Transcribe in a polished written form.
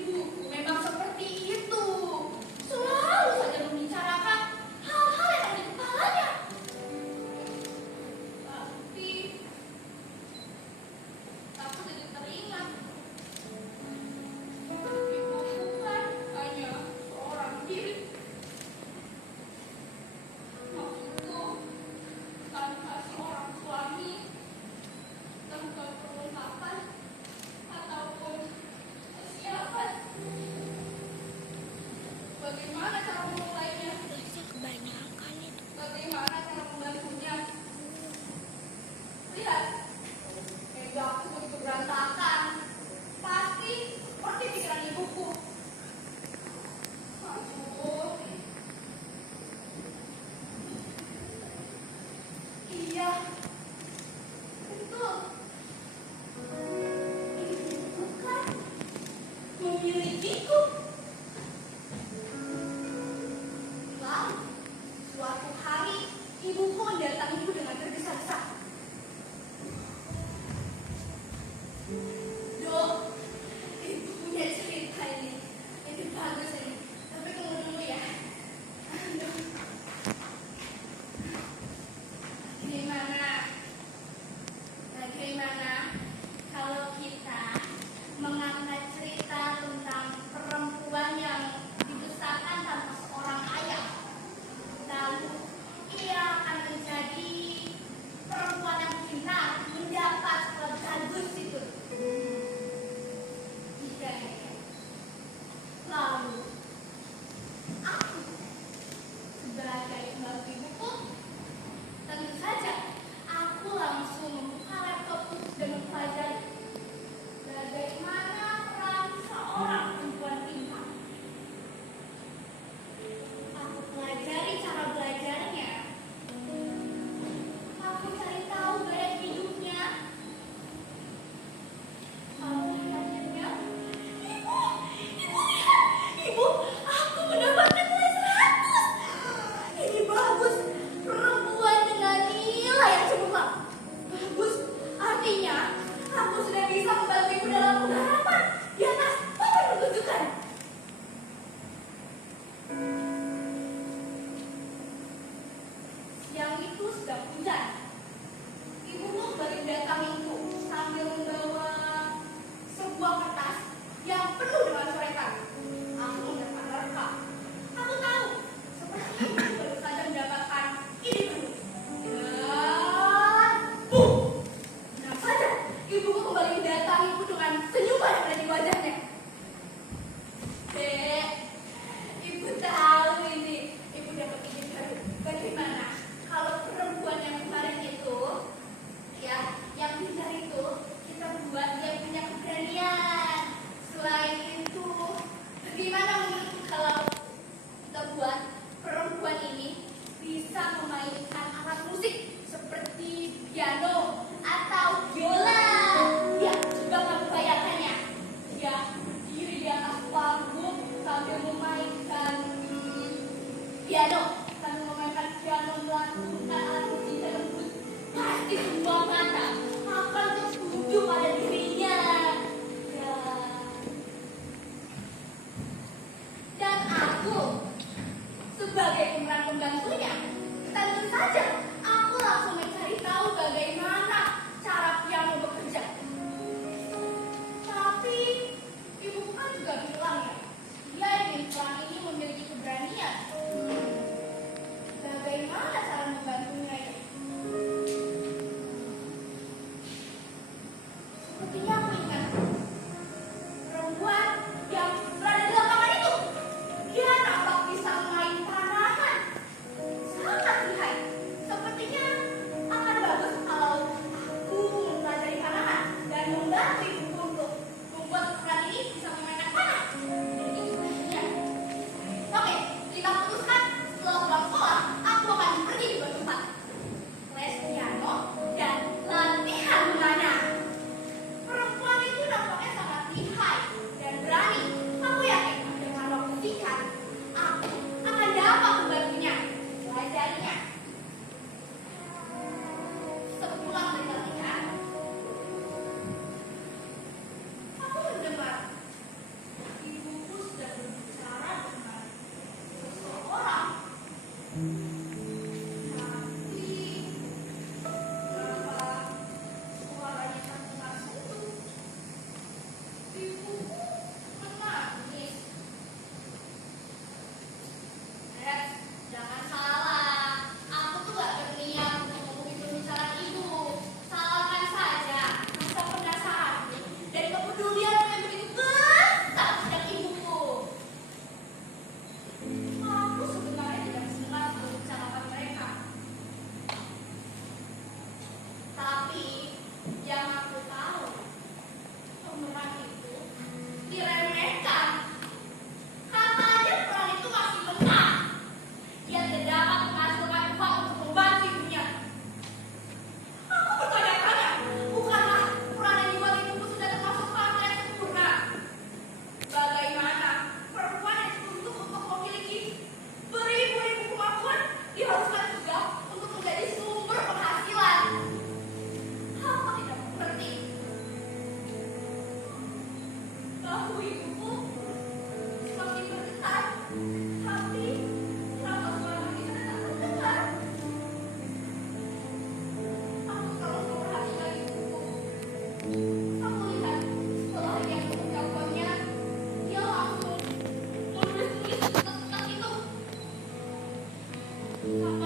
Ibuku memang seperti itu. Selalu saja membicarakan hal-hal yang ada di kepalanya. Tapi aku jadi teringat. Ibuku kan hanya seorang diri. Maksudku, tanpa seorang suami, tanpa perlengkapan, ataupun persiapan. Bagaimana cara memulainya? Kebanyakan itu. Bagaimana cara membantunya? Lihat, mejaku begitu berantakan. Pasti seperti pikiran ibuku. Aduh. Iya, betul. Ibuku kan memilikiku. Lalu, suatu hari, ibuku mendatangiku dengan tergesa-gesa. Dok, ibu punya cerita ini. Ini bagus ini. Tapi tunggu dulu ya. Dok. Bagaimana kalau kita mengangkat cerita tentang perempuan yang dibesarkan tanpa seorang ayah? Lalu ia akan menjadi perempuan yang pintar, mendapat sekolah bagus itu. Jika lalu aku sebagai pembantu ibuku, tentu saja aku langsung membuka laptopku dan mempelajari bagaimana peran seorang perempuan pintar. Aku pelajari cara belajarnya. Aku cari tahu gaya hidupnya. Lalu akhirnya, ibu, aku mendapatkan nilai 100. Ini bagus. Perempuan dengan nilai yang cemerlang. Bagus. Artinya, aku sudah bisa membantu ibu dalam pengharapan di atas papan pertunjukan. Siang itu sedang hujan. Ibuku kembali mendatangiku sambil membawa sebuah kertas yang penuh dengan coretan. Aku menerka-nerka. Aku tahu, seperti ibu baru saja mendapatkan ide baru. Dan boom! Benar saja, ibuku kembali mendatangiku dengan senyuman yang ada di wajahnya. Dek, ibu tahu ini. Ibu dapat ide baru. Bagaimana kalau perempuan yang kemarin itu, ya, yang pintar itu, kita buat dia punya keberanian. Selain itu, bagaimana menurutku kalau kita buat perempuan ini bisa memainkan alat musik seperti piano atau biola? Ya, coba kamu bayangkannya. Dia berdiri di atas panggung sambil memainkan piano, melantunkan alat musik tersebut. Pasti semua mata akan tertuju pada dirinya. Ya. Dan aku sebagai pemeran pembantunya, tentu saja aku langsung mencari tahu bagaimana cara piano bekerja. Tapi ibu kan juga bilang ya, dia ingin peran ini memiliki keberanian. Bagaimana cara membantunya ya? Sepertinya aku ingat perempuan yang berada di lapangan itu. Dia nampak bisa main tanaman. Sangat lihai. Sepertinya akan bagus kalau aku mempelajari tanaman dan membantu ibuku untuk membuat peran ini bisa memainkan tanah. Jadi sebenarnya, oke, kita putuskan setelah pulang sekolah, aku akan pergi ke dua tempat, les piano dan latihan menganak. Perempuan itu nampaknya sangat lihai dan berani. Aku yakin dengan waktu singkat, aku akan dapat membantunya belajarnya. Sepulang dari latihan, Kak,